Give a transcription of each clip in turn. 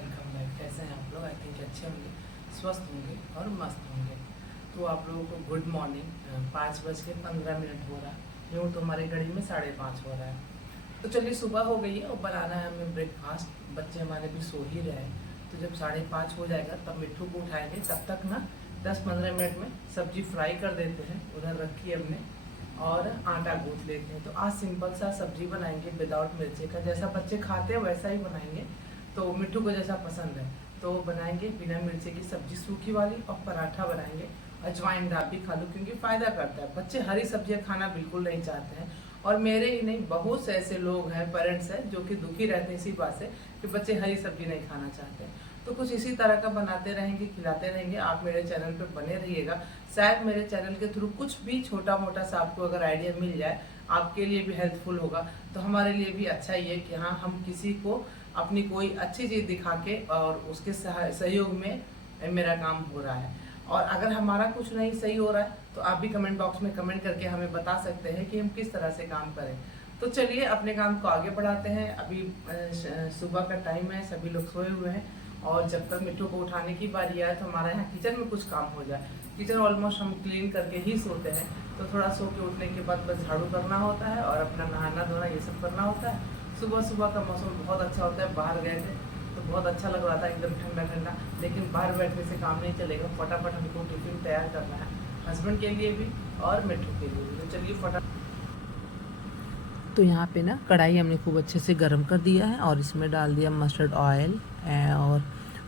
Welcome back. कैसे हैं आप लोग? आई थिंक अच्छे होंगे, स्वस्थ होंगे और मस्त होंगे। तो आप लोगों को गुड मॉर्निंग। 5:15 हो रहा है, यूँ तो हमारी घड़ी में 5:30 हो रहा है। तो चलिए सुबह हो गई है और बनाना है हमें ब्रेकफास्ट। बच्चे हमारे भी सो ही रहे हैं, तो जब 5:30 हो जाएगा तब मिट्ठू को उठाएंगे। तब तक ना 10-15 मिनट में सब्जी फ्राई कर देते हैं, उधर रखी है हमने, और आटा गूँथ लेते हैं। तो आज सिंपल सा सब्जी बनाएंगे विदाउट मिर्ची का, जैसा बच्चे खाते हैं वैसा ही बनाएंगे। तो मिट्ठू को जैसा पसंद है तो बनाएंगे बिना मिर्ची की सब्जी सूखी वाली, और पराठा बनाएंगे। अजवाइन डाल भी खा लो क्योंकि फ़ायदा करता है। बच्चे हरी सब्जियां खाना बिल्कुल नहीं चाहते हैं, और मेरे ही नहीं बहुत से ऐसे लोग हैं, पेरेंट्स हैं, जो कि दुखी रहते हैं इसी बात से कि बच्चे हरी सब्जी नहीं खाना चाहते हैं। तो कुछ इसी तरह का बनाते रहेंगे, खिलाते रहेंगे। आप मेरे चैनल पे बने रहिएगा। शायद मेरे चैनल के थ्रू कुछ भी छोटा मोटा सा आपको अगर आइडिया मिल जाए, आपके लिए भी हेल्पफुल होगा, तो हमारे लिए भी अच्छा ही है कि हाँ, हम किसी को अपनी कोई अच्छी चीज़ दिखा के और उसके सहयोग में मेरा काम हो रहा है। और अगर हमारा कुछ नहीं सही हो रहा है तो आप भी कमेंट बॉक्स में कमेंट करके हमें बता सकते हैं कि हम किस तरह से काम करें। तो चलिए अपने काम को आगे बढ़ाते हैं। अभी सुबह का टाइम है, सभी लोग सोए हुए हैं, और जब तक मिट्ठू को उठाने की बारी आए तो हमारे यहाँ किचन में कुछ काम हो जाए। किचन ऑलमोस्ट हम क्लीन करके ही सोते हैं, तो थोड़ा सो के उठने के बाद बस झाड़ू करना होता है और अपना नहाना धोना ये सब करना होता है। सुबह सुबह का मौसम बहुत अच्छा होता है। बाहर गए थे तो बहुत अच्छा लग रहा था, एकदम ठंडा ठंडा, लेकिन बाहर बैठने से काम नहीं चलेगा। फटाफट हमको टिफिन तैयार करना है, हस्बैंड के लिए भी और मिट्ठू के लिए भी। तो चलिए फटाफट। तो यहाँ पे ना कढ़ाई हमने खूब अच्छे से गर्म कर दिया है, और इसमें डाल दिया मस्टर्ड ऑयल और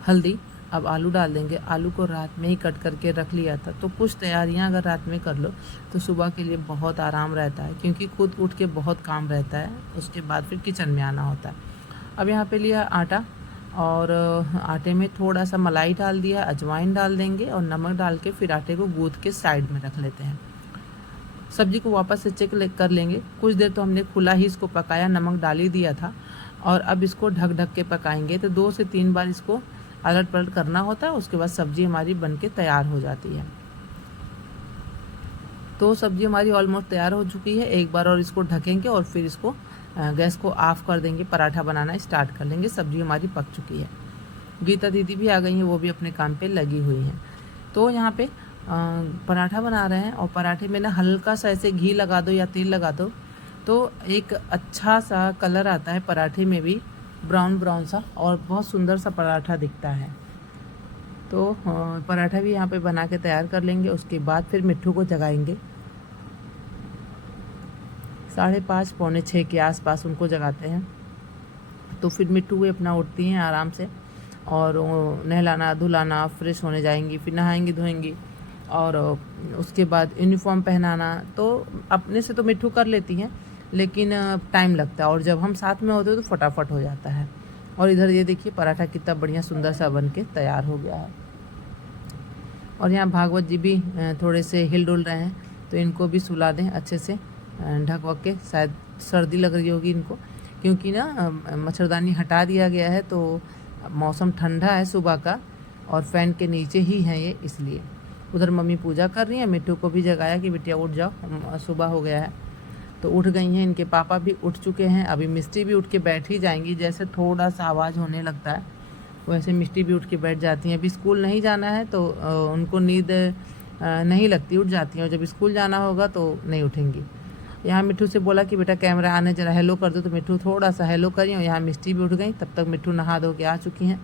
हल्दी। अब आलू डाल देंगे। आलू को रात में ही कट करके रख लिया था, तो कुछ तैयारियां अगर रात में कर लो तो सुबह के लिए बहुत आराम रहता है, क्योंकि खुद उठ के बहुत काम रहता है, उसके बाद फिर किचन में आना होता है। अब यहाँ पे लिया आटा, और आटे में थोड़ा सा मलाई डाल दिया, अजवाइन डाल देंगे और नमक डाल के फिर आटे को गूँथ के साइड में रख लेते हैं। सब्जी को वापस से चेक कर लेंगे। कुछ देर तो हमने खुला ही इसको पकाया, नमक डाल ही दिया था, और अब इसको ढक ढक के पकाएंगे। तो 2 से 3 बार इसको अलट पलट करना होता है, उसके बाद सब्जी हमारी बन के तैयार हो जाती है। तो सब्जी हमारी ऑलमोस्ट तैयार हो चुकी है। एक बार और इसको ढकेंगे और फिर इसको गैस को ऑफ कर देंगे, पराठा बनाना स्टार्ट कर लेंगे। सब्जी हमारी पक चुकी है। गीता दीदी भी आ गई हैं, वो भी अपने काम पे लगी हुई हैं। तो यहाँ पे पराठा बना रहे हैं, और पराठे में ना हल्का सा ऐसे घी लगा दो या तेल लगा दो तो एक अच्छा सा कलर आता है पराठे में भी, ब्राउन ब्राउन सा, और बहुत सुंदर सा पराठा दिखता है। तो पराठा भी यहाँ पे बना के तैयार कर लेंगे। उसके बाद फिर मिट्ठू को जगाएंगे। 5:30 पौने 6 के आसपास उनको जगाते हैं। तो फिर मिट्ठू भी अपना उठती हैं आराम से, और नहलाना धुलाना, फ्रेश होने जाएंगी, फिर नहाएंगी धोएंगी, और उसके बाद यूनिफॉर्म पहनाना। तो अपने से तो मिट्ठू कर लेती हैं, लेकिन टाइम लगता है, और जब हम साथ में होते हैं तो फटाफट हो जाता है। और इधर ये देखिए पराठा कितना बढ़िया सुंदर सा बन के तैयार हो गया है। और यहाँ भागवत जी भी थोड़े से हिल डुल रहे हैं, तो इनको भी सुला दें अच्छे से ढक वक के। शायद सर्दी लग रही होगी इनको, क्योंकि ना मच्छरदानी हटा दिया गया है, तो मौसम ठंडा है सुबह का, और फैन के नीचे ही है ये, इसलिए। उधर मम्मी पूजा कर रही हैं। मिट्टू को भी जगाया कि बिटिया उठ जाओ, सुबह हो गया है। तो उठ गई हैं। इनके पापा भी उठ चुके हैं। अभी मिस्टी भी उठ के बैठ ही जाएंगी। जैसे थोड़ा सा आवाज़ होने लगता है वैसे मिस्टी भी उठ के बैठ जाती हैं। अभी स्कूल नहीं जाना है तो उनको नींद नहीं लगती, उठ जाती हैं, और जब स्कूल जाना होगा तो नहीं उठेंगी। यहाँ मिट्ठू से बोला कि बेटा कैमरा आने जरा हेलो कर दो, तो मिट्ठू थोड़ा सा हेलो करी, और यहाँ मिस्टी भी उठ गई। तब तक मिट्ठू नहा धो के आ चुकी हैं।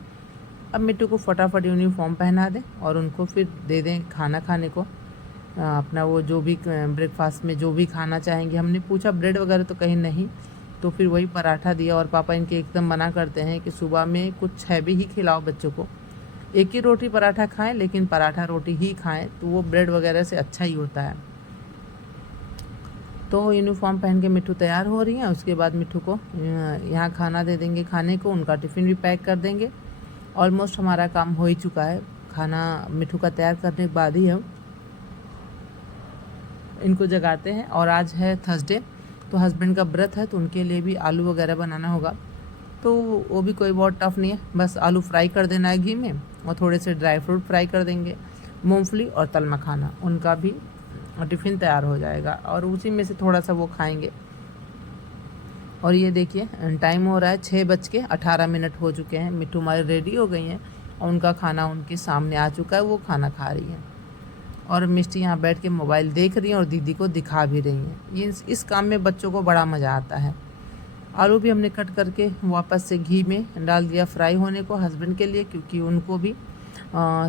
अब मिट्टू को फटाफट यूनिफॉर्म पहना दें, और उनको फिर दे दें खाना खाने को, अपना वो जो भी ब्रेकफास्ट में जो भी खाना चाहेंगे। हमने पूछा ब्रेड वगैरह तो कहीं नहीं, तो फिर वही पराठा दिया। और पापा इनके एकदम मना करते हैं कि सुबह में कुछ हैवी ही खिलाओ बच्चों को। एक ही रोटी पराठा खाएं, लेकिन पराठा रोटी ही खाएं, तो वो ब्रेड वगैरह से अच्छा ही होता है। तो यूनिफॉर्म पहन के मिट्ठू तैयार हो रही हैं। उसके बाद मिट्ठू को यहाँ खाना दे देंगे खाने को, उनका टिफ़िन भी पैक कर देंगे। ऑलमोस्ट हमारा काम हो ही चुका है। खाना मिट्ठू का तैयार करने के बाद ही हम इनको जगाते हैं। और आज है थर्सडे, तो हस्बैंड का व्रत है, तो उनके लिए भी आलू वगैरह बनाना होगा। तो वो भी कोई बहुत टफ़ नहीं है, बस आलू फ्राई कर देना है घी में, और थोड़े से ड्राई फ्रूट फ्राई कर देंगे, मूंगफली और तल मखाना, उनका भी टिफ़िन तैयार हो जाएगा, और उसी में से थोड़ा सा वो खाएंगे। और ये देखिए टाइम हो रहा है 6:18 हो चुके हैं। मिट्टू हमारे रेडी हो गई हैं और उनका खाना उनके सामने आ चुका है, वो खाना खा रही हैं। और मिष्टी यहाँ बैठ के मोबाइल देख रही हैं और दीदी को दिखा भी रही हैं। ये इस काम में बच्चों को बड़ा मज़ा आता है। आलू भी हमने कट करके वापस से घी में डाल दिया फ्राई होने को हस्बैंड के लिए, क्योंकि उनको भी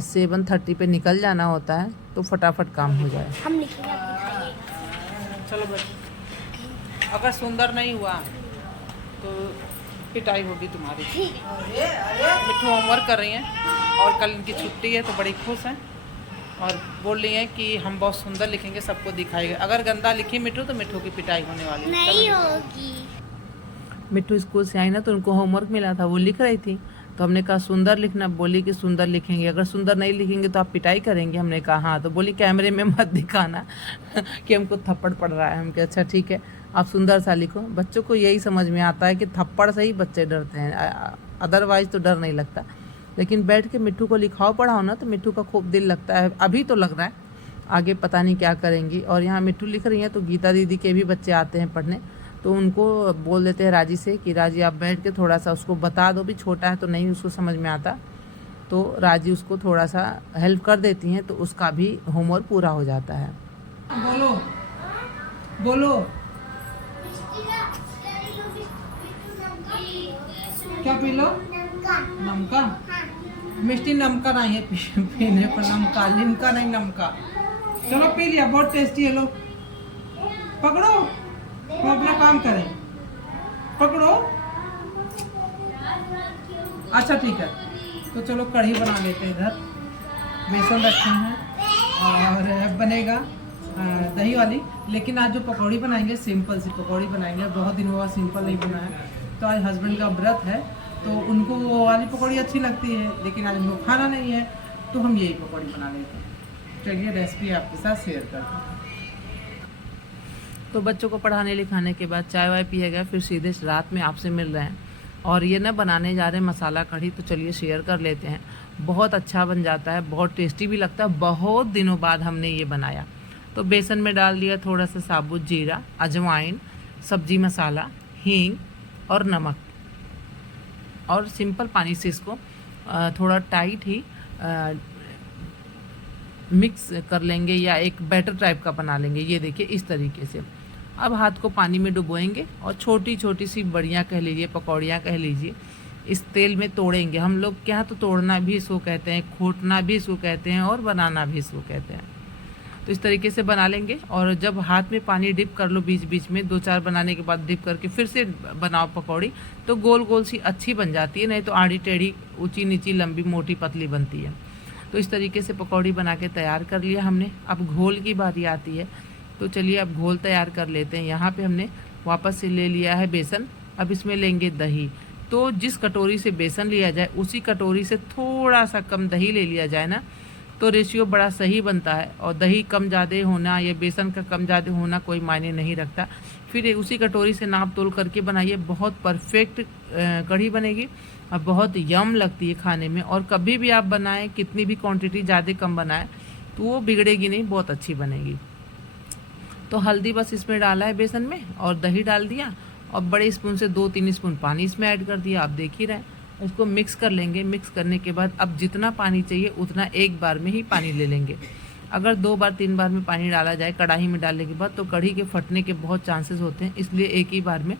7:30 पे निकल जाना होता है, तो फटाफट काम हो जाए। हम निकलेंगे। चलो बच्चे, अगर सुंदर नहीं हुआ तो पिटाई होगी तुम्हारी। मिट्टू होमवर्क कर रही हैं और कल इनकी छुट्टी है तो बड़ी खुश हैं और बोल रही हैं कि हम बहुत सुंदर लिखेंगे, सबको दिखाएंगे। अगर गंदा लिखी मिट्टू तो मिट्टू की पिटाई होने वाली है। नहीं होगी। मिट्टू स्कूल से आई ना तो उनको होमवर्क मिला था, वो लिख रही थी, तो हमने कहा सुंदर लिखना। बोली कि सुंदर लिखेंगे, अगर सुंदर नहीं लिखेंगे तो आप पिटाई करेंगे। हमने कहा हाँ। तो बोली कैमरे में मत दिखाना कि हमको थप्पड़ पड़ रहा है। हम कहे अच्छा ठीक है, आप सुंदर सा लिखो। बच्चों को यही समझ में आता है कि थप्पड़ से ही बच्चे डरते हैं, अदरवाइज तो डर नहीं लगता। लेकिन बैठ के मिट्टू को लिखाओ पढ़ाओ ना तो मिट्टू का खूब दिल लगता है। अभी तो लग रहा है, आगे पता नहीं क्या करेंगी। और यहाँ मिट्टू लिख रही हैं तो गीता दीदी के भी बच्चे आते हैं पढ़ने, तो उनको बोल देते हैं राजी से कि राजी आप बैठ के थोड़ा सा उसको बता दो, भी छोटा है तो नहीं उसको समझ में आता, तो राजी उसको थोड़ा सा हेल्प कर देती हैं, तो उसका भी होमवर्क पूरा हो जाता है। बोलो बोलो, क्या पी लो? नमका। मिष्टी नमका नहीं है पीने पर, नमका लिमका नहीं, नमका। चलो पी लिया, बहुत टेस्टी है। लो पकड़ो, हम अपना काम करें। पकड़ो। अच्छा ठीक है, तो चलो कढ़ी बना लेते हैं। इधर बेसन रखे हैं और बनेगा दही वाली। लेकिन आज जो पकौड़ी बनाएंगे सिंपल सी पकौड़ी बनाएंगे, बहुत दिनों बाद सिंपल नहीं बना है। तो आज हस्बैंड का व्रत है तो उनको वो वाली पकौड़ी अच्छी लगती है, लेकिन आज उनको खाना नहीं है तो हम यही पकौड़ी बना लेते हैं। चलिए रेसिपी आपके साथ शेयर करते हैं। तो बच्चों को पढ़ाने लिखाने के बाद चाय वाय पिया गया, फिर सीधे रात में आपसे मिल रहे हैं और ये ना बनाने जा रहे हैं मसाला कढ़ी। तो चलिए शेयर कर लेते हैं। बहुत अच्छा बन जाता है, बहुत टेस्टी भी लगता है। बहुत दिनों बाद हमने ये बनाया। तो बेसन में डाल दिया थोड़ा सा साबुत जीरा, अजवाइन, सब्जी मसाला, हींग और नमक, और सिंपल पानी से इसको थोड़ा टाइट ही मिक्स कर लेंगे या एक बैटर टाइप का बना लेंगे। ये देखिए इस तरीके से। अब हाथ को पानी में डुबोएंगे और छोटी छोटी सी बड़ियाँ कह लीजिए, पकौड़ियाँ कह लीजिए, इस तेल में तोड़ेंगे। हम लोग के यहाँ तो तोड़ना भी इसको कहते हैं, खोटना भी इसको कहते हैं और बनाना भी इसको कहते हैं। तो इस तरीके से बना लेंगे। और जब हाथ में पानी डिप कर लो बीच बीच में, 2-4 बनाने के बाद डिप करके फिर से बनाओ पकौड़ी, तो गोल गोल सी अच्छी बन जाती है। नहीं तो आड़ी टेढ़ी, ऊंची नीची, लंबी मोटी पतली बनती है। तो इस तरीके से पकौड़ी बना के तैयार कर लिया हमने। अब घोल की बारी आती है, तो चलिए अब घोल तैयार कर लेते हैं। यहाँ पे हमने वापस से ले लिया है बेसन। अब इसमें लेंगे दही। तो जिस कटोरी से बेसन लिया जाए उसी कटोरी से थोड़ा सा कम दही ले लिया जाए ना, तो रेशियो बड़ा सही बनता है। और दही कम ज़्यादा होना या बेसन का कम ज़्यादा होना कोई मायने नहीं रखता। फिर उसी कटोरी से नाप तोल करके बनाइए, बहुत परफेक्ट कढ़ी बनेगी और बहुत यम लगती है खाने में। और कभी भी आप बनाएं, कितनी भी क्वांटिटी ज़्यादा कम बनाएं तो वो बिगड़ेगी नहीं, बहुत अच्छी बनेगी। तो हल्दी बस इसमें डाला है बेसन में, और दही डाल दिया, और बड़े स्पून से 2-3 स्पून पानी इसमें ऐड कर दिया। आप देख ही रहे हैं। इसको मिक्स कर लेंगे। मिक्स करने के बाद अब जितना पानी चाहिए उतना एक बार में ही पानी ले लेंगे। अगर 2 बार 3 बार में पानी डाला जाए कढ़ाई में डालने के बाद, तो कढ़ी के फटने के बहुत चांसेस होते हैं, इसलिए एक ही बार में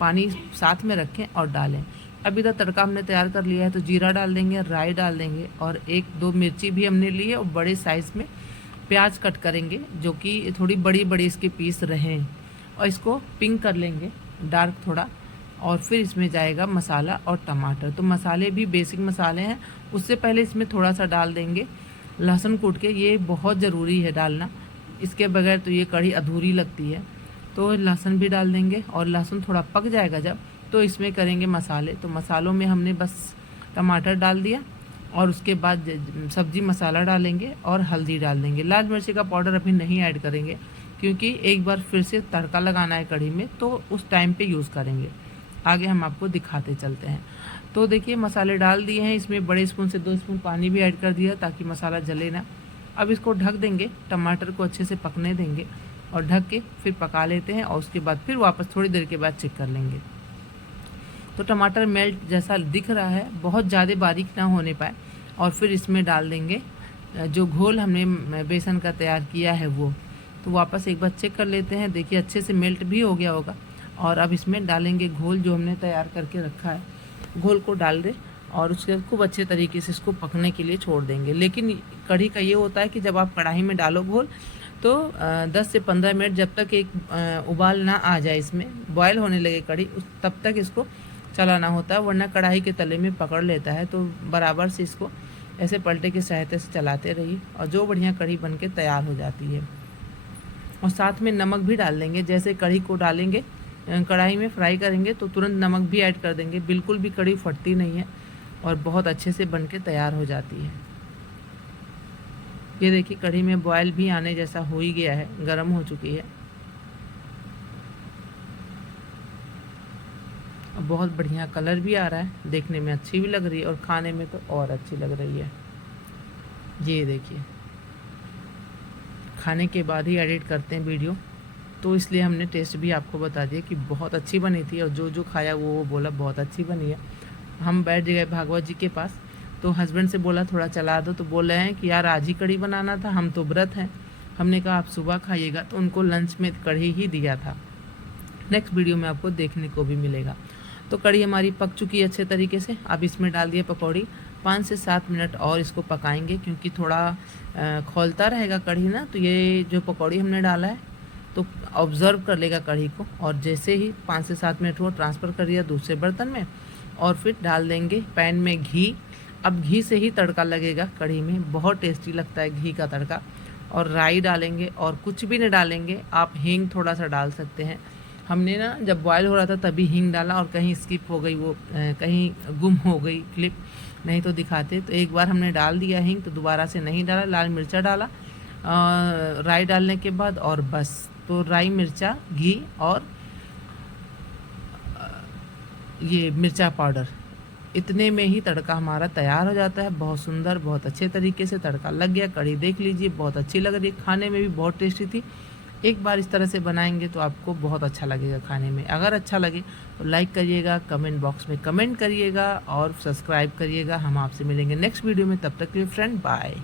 पानी साथ में रखें और डालें। अब इधर तड़का हमने तैयार कर लिया है, तो जीरा डाल देंगे, राई डाल देंगे, और 1-2 मिर्ची भी हमने ली है, और बड़े साइज़ में प्याज कट करेंगे, जो कि थोड़ी बड़ी बड़ी इसके पीस रहें, और इसको पिंक कर लेंगे डार्क थोड़ा। और फिर इसमें जाएगा मसाला और टमाटर। तो मसाले भी बेसिक मसाले हैं। उससे पहले इसमें थोड़ा सा डाल देंगे लहसुन कूट के, ये बहुत ज़रूरी है डालना, इसके बगैर तो ये कढ़ी अधूरी लगती है। तो लहसुन भी डाल देंगे, और लहसुन थोड़ा पक जाएगा जब, तो इसमें करेंगे मसाले। तो मसालों में हमने बस टमाटर डाल दिया, और उसके बाद सब्जी मसाला डालेंगे और हल्दी डाल देंगे। लाल मिर्ची का पाउडर अभी नहीं ऐड करेंगे, क्योंकि एक बार फिर से तड़का लगाना है कढ़ी में, तो उस टाइम पे यूज़ करेंगे। आगे हम आपको दिखाते चलते हैं। तो देखिए मसाले डाल दिए हैं, इसमें बड़े स्पून से 2 स्पून पानी भी ऐड कर दिया ताकि मसाला जले ना। अब इसको ढक देंगे, टमाटर को अच्छे से पकने देंगे, और ढक के फिर पका लेते हैं और उसके बाद फिर वापस थोड़ी देर के बाद चेक कर लेंगे। तो टमाटर मेल्ट जैसा दिख रहा है, बहुत ज़्यादा बारीक ना होने पाए। और फिर इसमें डाल देंगे जो घोल हमने बेसन का तैयार किया है वो। तो वापस एक बार चेक कर लेते हैं, देखिए अच्छे से मेल्ट भी हो गया होगा। और अब इसमें डालेंगे घोल जो हमने तैयार करके रखा है, घोल को डाल दें और उसके बाद खूब अच्छे तरीके से इसको पकने के लिए छोड़ देंगे। लेकिन कढ़ी का ये होता है कि जब आप कढ़ाई में डालो घोल तो 10 से 15 मिनट, जब तक एक उबाल ना आ जाए, इसमें बॉयल होने लगे कढ़ी, तब तक इसको चलाना होता है, वरना कढ़ाई के तले में पकड़ लेता है। तो बराबर से इसको ऐसे पलटे की सहायता से चलाते रहिए और जो बढ़िया कढ़ी बन के तैयार हो जाती है। और साथ में नमक भी डाल देंगे, जैसे कढ़ी को डालेंगे कढ़ाई में फ्राई करेंगे तो तुरंत नमक भी ऐड कर देंगे, बिल्कुल भी कढ़ी फटती नहीं है और बहुत अच्छे से बन के तैयार हो जाती है। ये देखिए कढ़ी में बॉयल भी आने जैसा हो ही गया है, गर्म हो चुकी है। बहुत बढ़िया कलर भी आ रहा है, देखने में अच्छी भी लग रही है और खाने में तो और अच्छी लग रही है। ये देखिए खाने के बाद ही एडिट करते हैं वीडियो, तो इसलिए हमने टेस्ट भी आपको बता दिया कि बहुत अच्छी बनी थी। और जो खाया वो बोला बहुत अच्छी बनी है। हम बैठ गए भागवत जी के पास, तो हस्बैंड से बोला थोड़ा चला दो, तो बोल रहे हैं कि यार आज ही कढ़ी बनाना था, हम तो व्रत हैं। हमने कहा आप सुबह खाइएगा, तो उनको लंच में कढ़ी ही दिया था। नेक्स्ट वीडियो में आपको देखने को भी मिलेगा। तो कढ़ी हमारी पक चुकी है अच्छे तरीके से। अब इसमें डाल दिया पकौड़ी, 5 से 7 मिनट और इसको पकाएंगे, क्योंकि थोड़ा खौलता रहेगा कढ़ी ना। तो ये जो पकौड़ी हमने डाला है तो ऑब्ज़र्व कर लेगा कढ़ी को, और जैसे ही 5 से 7 मिनट हुआ ट्रांसफ़र कर दिया दूसरे बर्तन में। और फिर डाल देंगे पैन में घी। अब घी से ही तड़का लगेगा कढ़ी में, बहुत टेस्टी लगता है घी का तड़का। और राई डालेंगे और कुछ भी नहीं डालेंगे, आप हींग थोड़ा सा डाल सकते हैं। हमने ना जब बॉयल हो रहा था तभी हींग डाला और कहीं स्किप हो गई, वो कहीं गुम हो गई क्लिप, नहीं तो दिखाते। तो एक बार हमने डाल दिया हींग, तो दोबारा से नहीं डाला। लाल मिर्चा डाला राई डालने के बाद, और बस। तो राई, मिर्चा, घी और ये मिर्चा पाउडर, इतने में ही तड़का हमारा तैयार हो जाता है। बहुत सुंदर, बहुत अच्छे तरीके से तड़का लग गया। कढ़ी देख लीजिए बहुत अच्छी लग रही है, खाने में भी बहुत टेस्टी थी। एक बार इस तरह से बनाएंगे तो आपको बहुत अच्छा लगेगा खाने में। अगर अच्छा लगे तो लाइक करिएगा, कमेंट बॉक्स में कमेंट करिएगा और सब्सक्राइब करिएगा। हम आपसे मिलेंगे नेक्स्ट वीडियो में, तब तक के लिए फ्रेंड बाय।